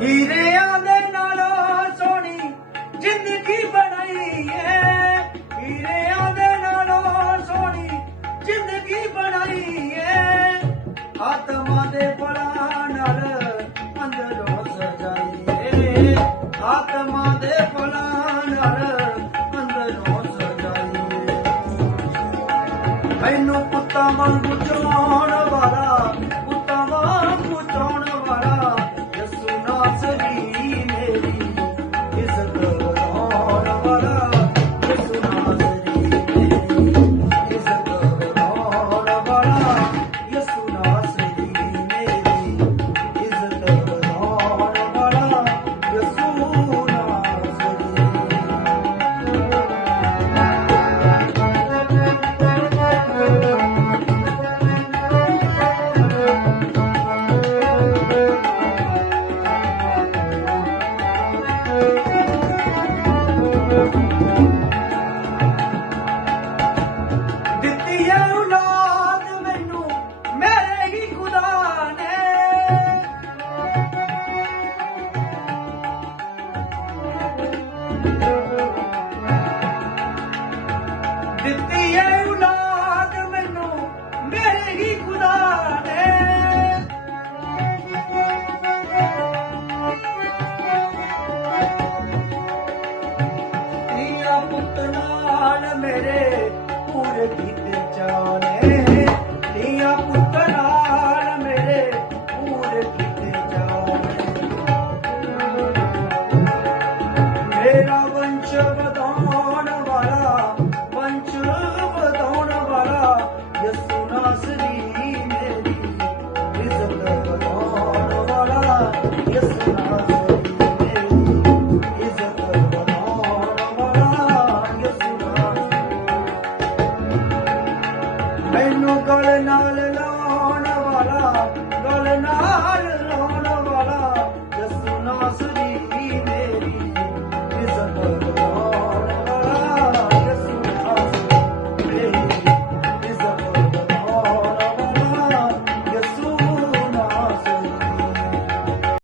ਹੀਰਿਆਂ ਦੇ ਨਾਲੋਂ ਸੋਹਣੀ ਜ਼ਿੰਦਗੀ ਬਣਾਈ ਏ। ਹੀਰਿਆਂ ਦੇ ਨਾਲੋਂ ਸੋਹਣੀ ਜ਼ਿੰਦਗੀ ਬਣਾਈ ਏ। ਆਤਮਾ ਦੇ ਫਲਾਂ ਨਾਲ ਅੰਦਰੋਂ ਸਜਾਈ ਏ। ਆਤਮਾ ਦੇ ਫਲਾਂ ਨਾਲ ਅੰਦਰੋਂ ਸਜਾਈ ਏ। ਮੈਨੂੰ ਪੁੱਤਾਂ ਵਾਂਗੂ ਚਾਉਣ ਵਾਲਾ मेरे पूरे गीत जाने। लिया पुतनाल मेरे पूरे गीत जाने। मेरा वंश ਯਸੂ ਨਾਸਰੀ ਮੈਨੂੰ ਗਲ ਨਾਲ